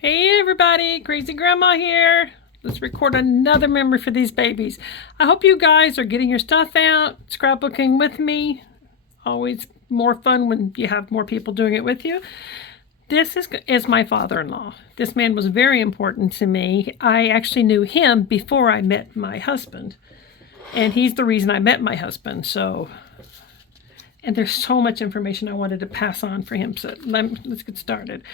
Hey everybody, Crazy Grandma here. Let's record another memory for these babies. I hope you guys are getting your stuff out, scrapbooking with me. Always more fun when you have more people doing it with you. This is my father-in-law. This man was very important to me. I actually knew him before I met my husband. And he's the reason I met my husband. And there's so much information I wanted to pass on for him. So let's get started.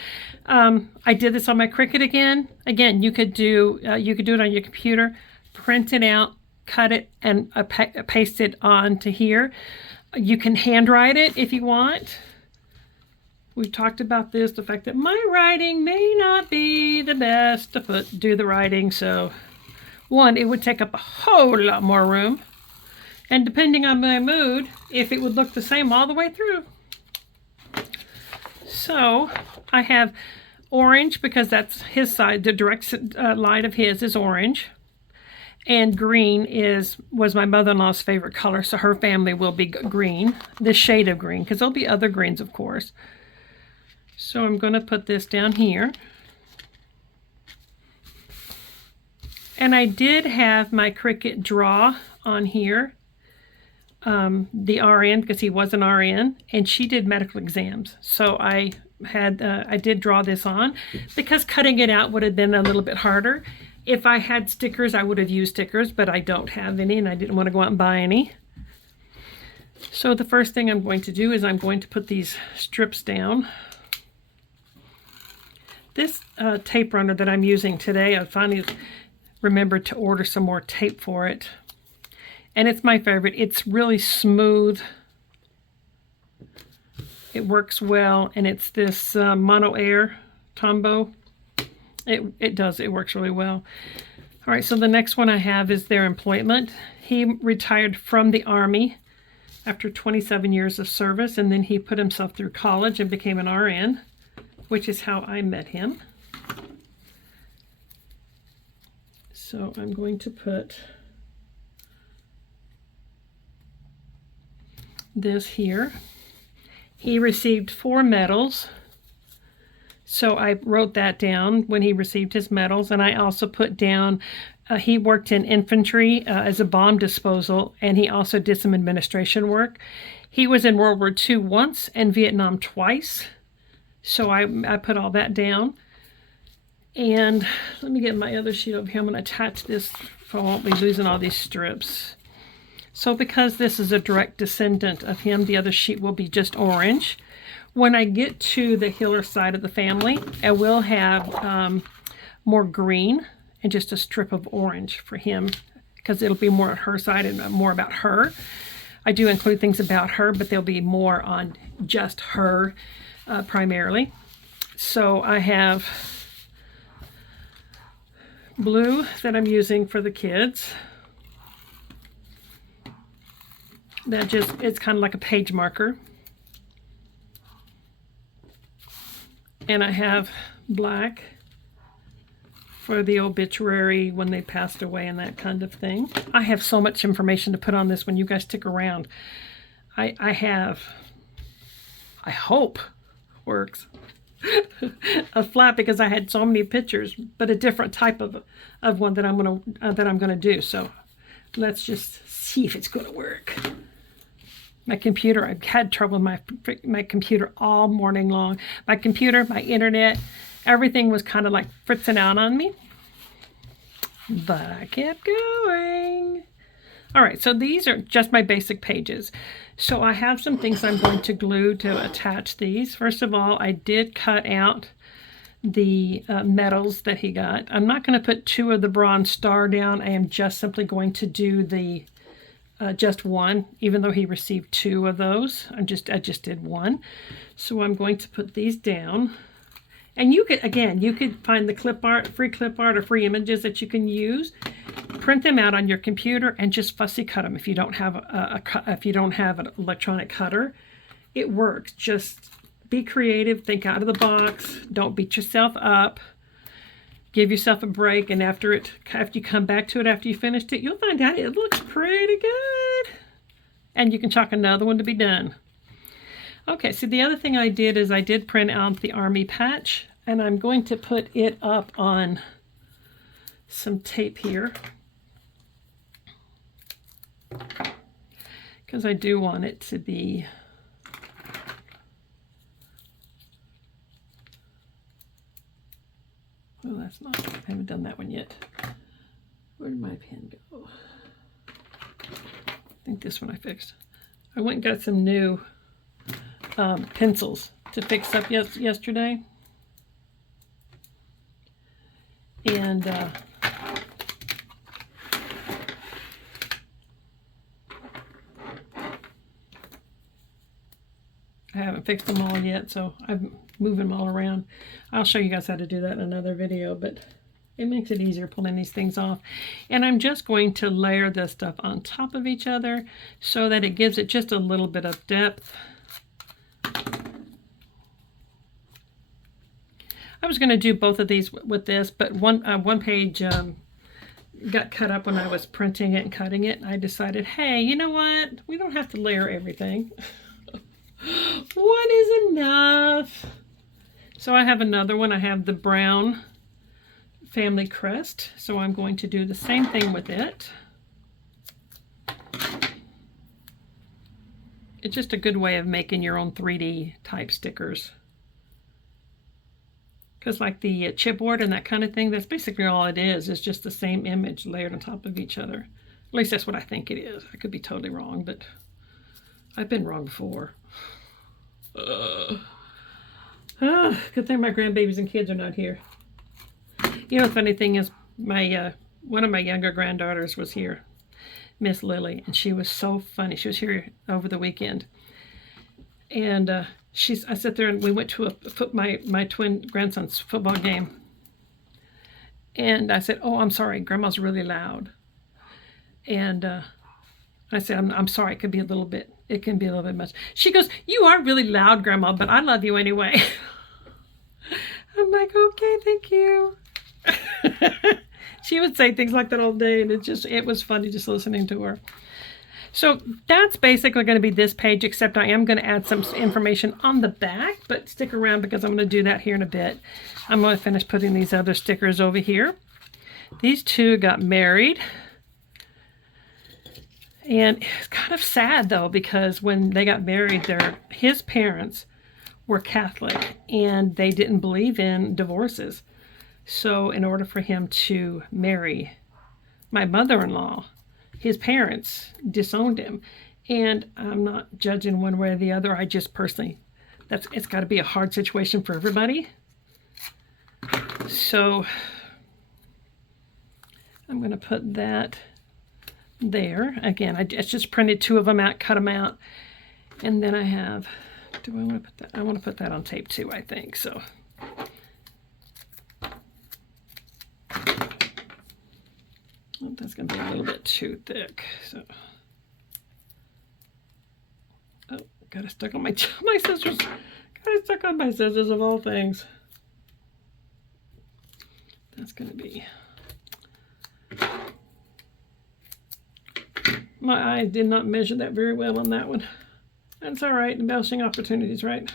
I did this on my Cricut again. Again, you could do it on your computer, print it out, cut it, and paste it onto here. You can handwrite it if you want. We've talked about this, the fact that my writing may not be the best to do the writing. So, one, it would take up a whole lot more room. And depending on my mood, if it would look the same all the way through. So I have orange because that's his side. The direct line of his is orange. And green was my mother-in-law's favorite color, so her family will be green, this shade of green, because there'll be other greens, of course. So I'm going to put this down here. And I did have my Cricut draw on here. The RN, because he was an RN, and she did medical exams. So I did draw this on because cutting it out would have been a little bit harder. If I had stickers, I would have used stickers, but I don't have any, and I didn't want to go out and buy any. So the first thing I'm going to do is I'm going to put these strips down. This tape runner that I'm using today, I finally remembered to order some more tape for it. And it's my favorite. It's really smooth. It works well. And it's this Mono Air Tombow. It works really well. All right, so the next one I have is their employment. He retired from the Army after 27 years of service, and then he put himself through college and became an RN, which is how I met him. So I'm going to put this here. He received 4 medals. So I wrote that down when he received his medals, and I also put down he worked in infantry as a bomb disposal, and he also did some administration work. He was in World War II once and Vietnam twice. So I put all that down. And let me get my other sheet over here. I'm going to attach this so I won't be losing all these strips. So because this is a direct descendant of him, the other sheet will be just orange. When I get to the Hiller side of the family, I will have more green and just a strip of orange for him because it'll be more on her side and more about her. I do include things about her, but they'll be more on just her primarily. So I have blue that I'm using for the kids. It's kind of like a page marker. And I have black for the obituary when they passed away and that kind of thing. I have so much information to put on this when you guys stick around. I hope works. A flat because I had so many pictures, but a different type of one that I'm gonna do. So let's just see if it's gonna work. My computer, I've had trouble with my computer all morning long. My computer, my internet, everything was kind of like fritzing out on me. But I kept going. All right, so these are just my basic pages. So I have some things I'm going to glue to attach these. First of all, I did cut out the medals that he got. I'm not going to put 2 of the Bronze Star down. I am just simply going to do the just 1, even though he received 2 of those. I just did 1. So I'm going to put these down. And you could find the clip art, free clip art or free images that you can use. Print them out on your computer and just fussy cut them if you don't have an electronic cutter. It works. Just be creative, think out of the box, don't beat yourself up. Give yourself a break, and after you come back to it after you finished it, you'll find out it looks pretty good. And you can chalk another one to be done. Okay, so the other thing I did is I did print out the Army patch. And I'm going to put it up on some tape here, because I do want it to be well, that's not, I haven't done that one yet. Where did my pen go? I think this one I fixed. I went and got some new pencils to fix up yesterday. And I haven't fixed them all yet, so I'm moving them all around. I'll show you guys how to do that in another video, but it makes it easier pulling these things off. And I'm just going to layer this stuff on top of each other so that it gives it just a little bit of depth. I was going to do both of these with this, but one page got cut up when I was printing it and cutting it. And I decided, hey, you know what? We don't have to layer everything. One is enough. So I have another one. I have the brown family crest. So I'm going to do the same thing with it. It's just a good way of making your own 3D type stickers. Because like the chipboard and that kind of thing, that's basically all it is. It's just the same image layered on top of each other. At least that's what I think it is. I could be totally wrong, but I've been wrong before. Good thing my grandbabies and kids are not here. You know, the funny thing is, my one of my younger granddaughters was here, Miss Lily, and she was so funny. She was here over the weekend. And I sat there and we went to my twin grandson's football game. And I said, oh, I'm sorry, Grandma's really loud. And I said, I'm sorry, it can be a little bit much. She goes, you are really loud, Grandma, but I love you anyway. I'm like, okay, thank you. She would say things like that all day, and it was funny just listening to her. So that's basically going to be this page, except I am going to add some information on the back, but stick around because I'm going to do that here in a bit. I'm going to finish putting these other stickers over here. These two got married. And it's kind of sad, though, because when they got married, his parents were Catholic, and they didn't believe in divorces. So in order for him to marry my mother-in-law, his parents disowned him. And I'm not judging one way or the other. I just personally, it's got to be a hard situation for everybody. So I'm going to put that there. Again, I just printed two of them out, cut them out. And then I have, do I want to put that? I want to put that on tape too, I think. So that's going to be a little bit too thick. So, oh, got it stuck on my scissors. Got it stuck on my scissors of all things. That's going to be. My eye did not measure that very well on that one. That's all right. Embellishing opportunities, right?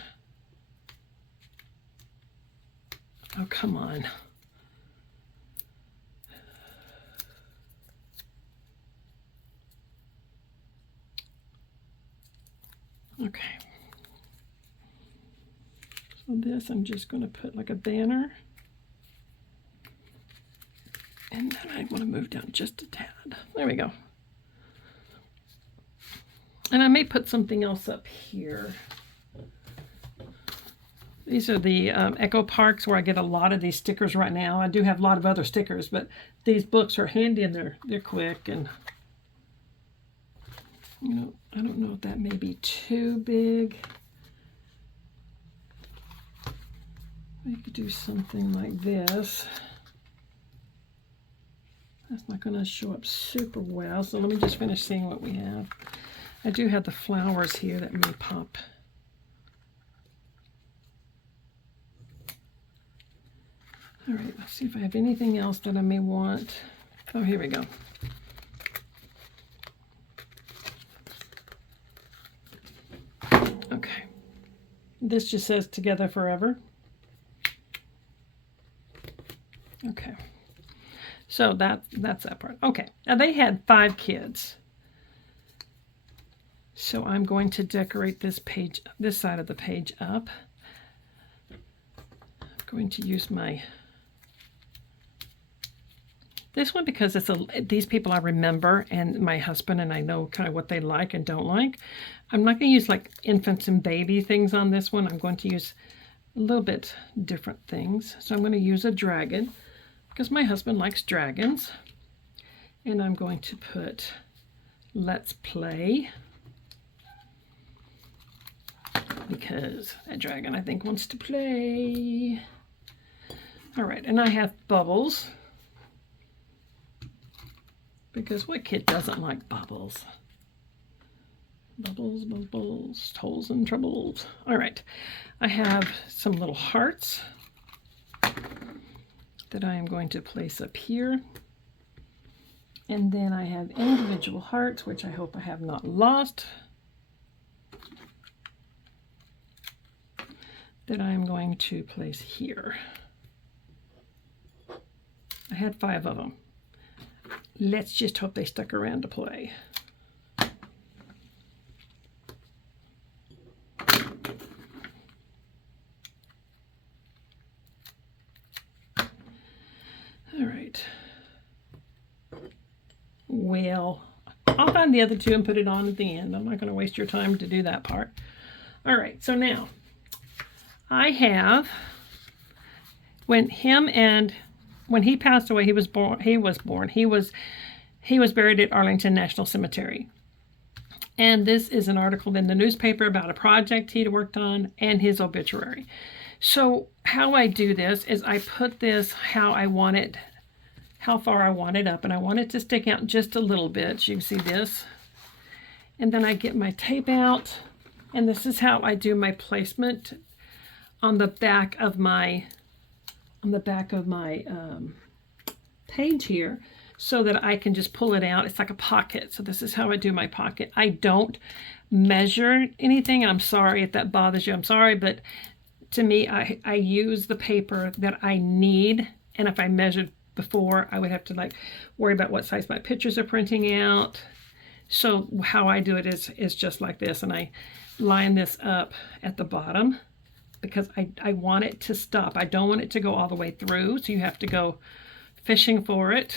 Oh, come on. Okay. So this I'm just going to put like a banner. And then I want to move down just a tad. There we go. And I may put something else up here. These are the Echo Parks where I get a lot of these stickers right now. I do have a lot of other stickers, but these books are handy and they're quick. And you know, I don't know if that may be too big. We could do something like this. That's not going to show up super well, so let me just finish seeing what we have. I do have the flowers here that may pop. All right, let's see if I have anything else that I may want. Oh, here we go. Okay. This just says together forever. Okay. So that's that part. Okay. Now they had 5 kids. So I'm going to decorate this page, this side of the page up. I'm going to use this one because these people I remember, and my husband, and I know kind of what they like and don't like. I'm not going to use like infants and baby things on this one. I'm going to use a little bit different things. So I'm going to use a dragon because my husband likes dragons. And I'm going to put Let's Play because that dragon I think wants to play. All right, and I have bubbles because what kid doesn't like bubbles? Bubbles, bubbles, tolls and troubles. All right, I have some little hearts that I am going to place up here. And then I have individual hearts, which I hope I have not lost, that I am going to place here. I had 5 of them. Let's just hope they stuck around to play. All right. Well, I'll find the other 2 and put it on at the end. I'm not going to waste your time to do that part. All right, so now I have, when he passed away, he was buried at Arlington National Cemetery. And this is an article in the newspaper about a project he'd worked on and his obituary. So how I do this is I put this how I want it, how far I want it up, and I want it to stick out just a little bit. You can see this. And then I get my tape out, and this is how I do my placement on the back of my page here, so that I can just pull it out. It's like a pocket. So this is how I do my pocket. I don't measure anything. I'm sorry if that bothers you. I'm sorry, but to me, I use the paper that I need. And if I measured before, I would have to like worry about what size my pictures are printing out. So how I do it is just like this. And I line this up at the bottom because I want it to stop. I don't want it to go all the way through. So you have to go fishing for it.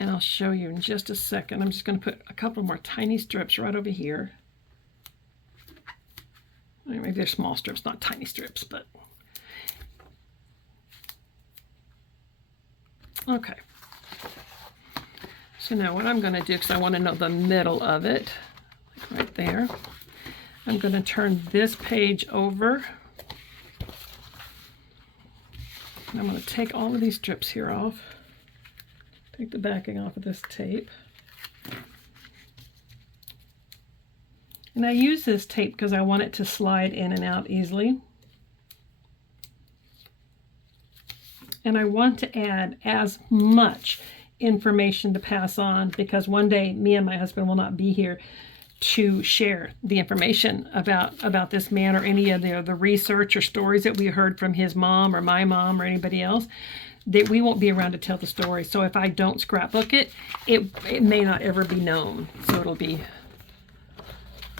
And I'll show you in just a second. I'm just going to put a couple more tiny strips right over here. Maybe they're small strips, not tiny strips, but okay. So now what I'm going to do, because I want to know the middle of it, like right there, I'm going to turn this page over. And I'm going to take all of these strips here off. Take the backing off of this tape. And I use this tape because I want it to slide in and out easily. And I want to add as much information to pass on because one day me and my husband will not be here to share the information about this man or any of the research or stories that we heard from his mom or my mom or anybody else. That we won't be around to tell the story. So if I don't scrapbook it, it may not ever be known. So it'll be,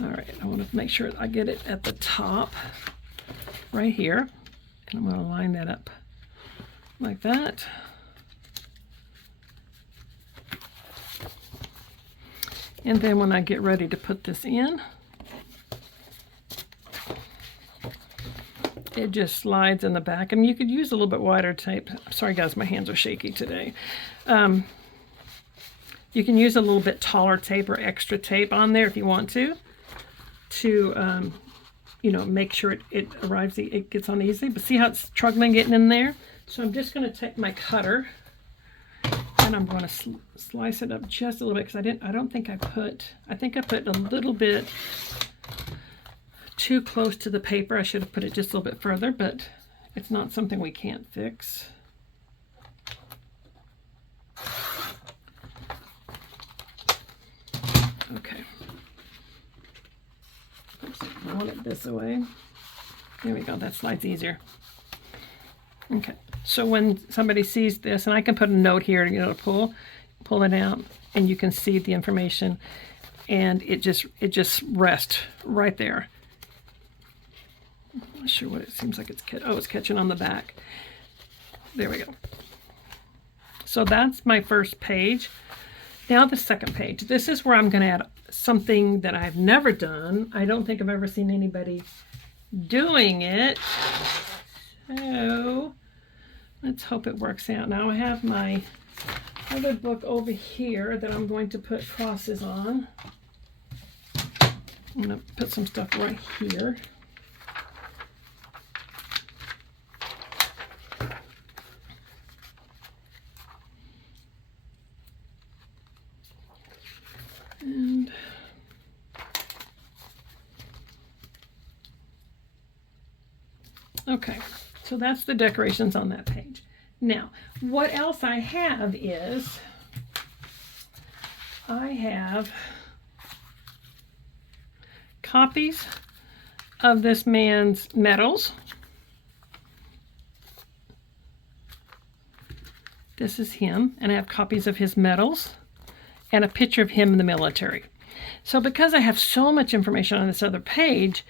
all right, I want to make sure I get it at the top right here. And I'm going to line that up like that. And then when I get ready to put this in, it just slides in the back. And you could use a little bit wider tape. Sorry guys, my hands are shaky today. You can use a little bit taller tape or extra tape on there if you want to you know, make sure it gets on easily. But see how it's struggling getting in there? So I'm just going to take my cutter and I'm going to slice it up just a little bit because I think I put a little bit too close to the paper. I should have put it just a little bit further, but it's not something we can't fix. Okay. I want it this way. There we go. That slides easier. Okay. So when somebody sees this, and I can put a note here, you know, to pull it out, and you can see the information, and it just rests right there. I'm not sure what it seems like it's it's catching on the back. There we go. So that's my first page. Now the second page. This is where I'm going to add something that I've never done. I don't think I've ever seen anybody doing it. So let's hope it works out. Now I have my other book over here that I'm going to put crosses on. I'm going to put some stuff right here. And okay, so that's the decorations on that page. Now, what else I have is I have copies of this man's medals. This is him, and I have copies of his medals and a picture of him in the military. So because I have so much information on this other page,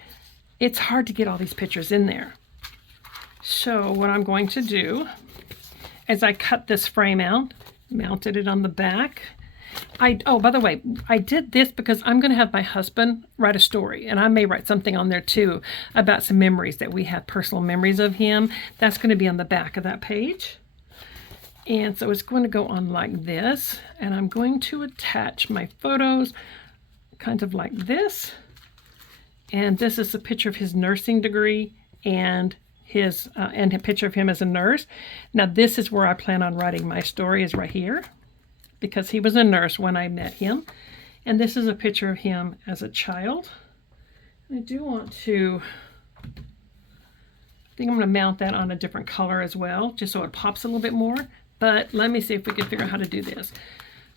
it's hard to get all these pictures in there. So what I'm going to do is I cut this frame out, mounted it on the back. Oh, by the way, I did this because I'm going to have my husband write a story, and I may write something on there too about some memories that we have, personal memories of him. That's going to be on the back of that page. And so it's going to go on like this, and I'm going to attach my photos kind of like this. And this is a picture of his nursing degree and a picture of him as a nurse. Now this is where I plan on writing my story, is right here, because he was a nurse when I met him. And this is a picture of him as a child. I do want to, I think I'm going to mount that on a different color as well, just so it pops a little bit more. But let me see if we can figure out how to do this.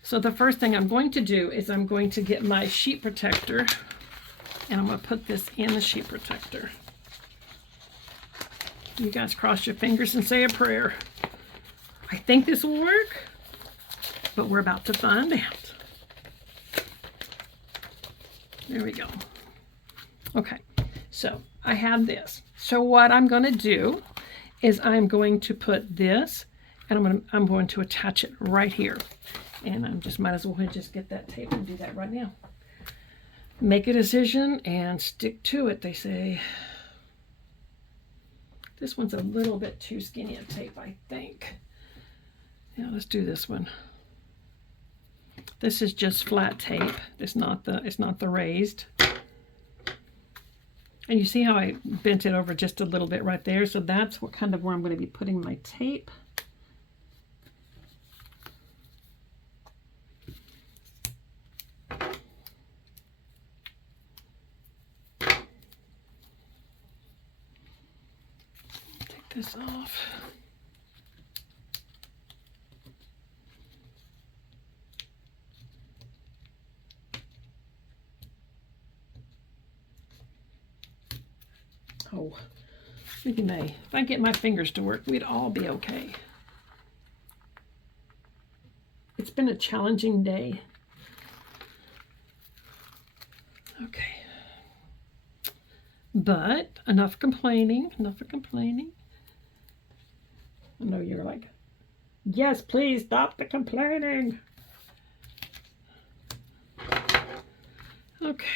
So the first thing I'm going to do is I'm going to get my sheet protector, and I'm going to put this in the sheet protector. You guys cross your fingers and say a prayer. I think this will work, but we're about to find out. There we go. Okay, so I have this. So what I'm going to do is I'm going to put this, and I'm going to attach it right here. And I just might as well just get that tape and do that right now. Make a decision and stick to it, they say. This one's a little bit too skinny a tape, I think. Yeah, let's do this one. This is just flat tape. It's not the raised. And you see how I bent it over just a little bit right there? So that's what kind of where I'm going to be putting my tape. This off. Oh, look at me. If I get my fingers to work, we'd all be okay. It's been a challenging day. Okay. But enough complaining, enough of complaining. I know you're like, yes, please stop the complaining. Okay.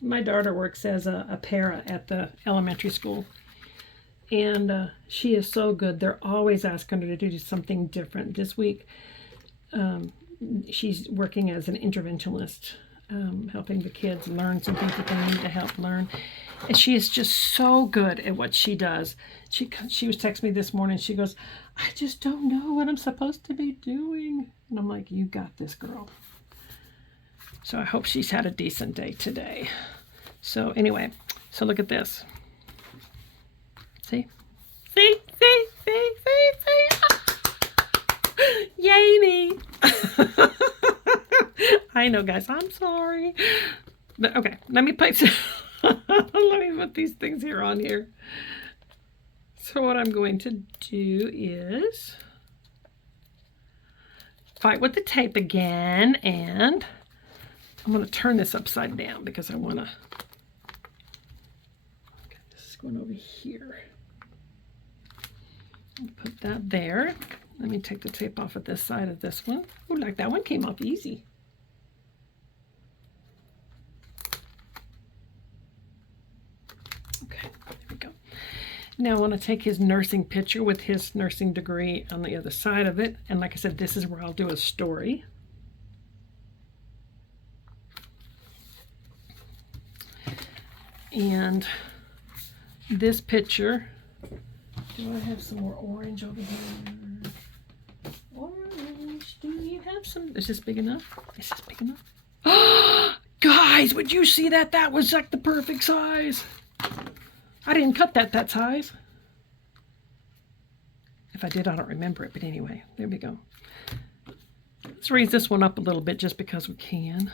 My daughter works as a para at the elementary school, and she is so good. They're always asking her to do something different. This week, she's working as an interventionist, helping the kids learn some things that they need to help learn. And she is just so good at what she does. She was texting me this morning. She goes, I just don't know what I'm supposed to be doing. And I'm like, you got this, girl. So I hope she's had a decent day today. So anyway, so look at this. See? See? See? See? See? See? Yay me! I know, guys, I'm sorry. But okay, let me put let me put these things here on here. So what I'm going to do is fight with the tape again, and I'm going to turn this upside down because I want to. Okay, this is going over here. I'll put that there. Let me take the tape off at this side of this one. Oh, like that one came off easy. Okay, there we go. Now I want to take his nursing picture with his nursing degree on the other side of it. And like I said, this is where I'll do a story. And this picture, do I have some more orange over here? Orange, do you have some? Is this big enough? Is this big enough? Guys, would you see that? That was like the perfect size. I didn't cut that size. If I did, I don't remember it, but anyway, there we go. Let's raise this one up a little bit just because we can.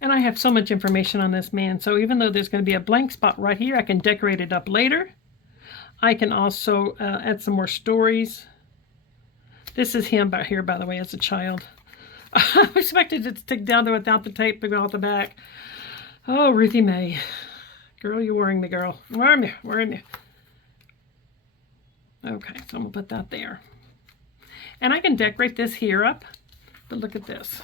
And I have so much information on this man, so even though there's going to be a blank spot right here, I can decorate it up later. I can also add some more stories. This is him back here, by the way, as a child. I expected it to stick down there without the tape to go out the back. Oh, Ruthie Mae. Girl, you're worrying me, girl. Worrying me, worrying me. Okay, so I'm going to put that there. And I can decorate this here up, but look at this.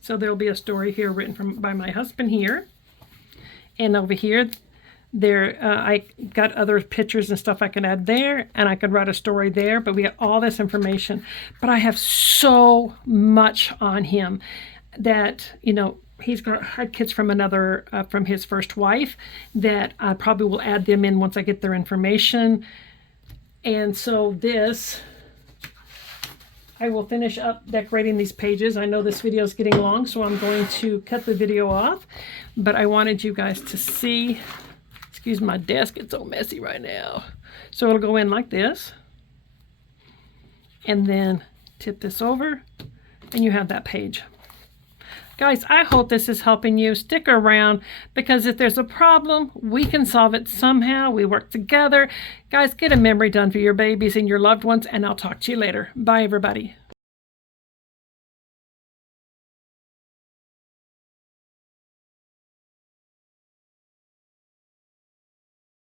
So there'll be a story here written by my husband here. And over here, I got other pictures and stuff I can add there, and I could write a story there, but we got all this information. But I have so much on him that, you know, he's had kids from another, from his first wife, that I probably will add them in once I get their information. And so this, I will finish up decorating these pages. I know this video is getting long, so I'm going to cut the video off, but I wanted you guys to see. Excuse my desk, it's so messy right now. So it'll go in like this, and then tip this over, and you have that page. Guys, I hope this is helping you. Stick around, because if there's a problem, we can solve it somehow. We work together. Guys, get a memory done for your babies and your loved ones, and I'll talk to you later. Bye, everybody.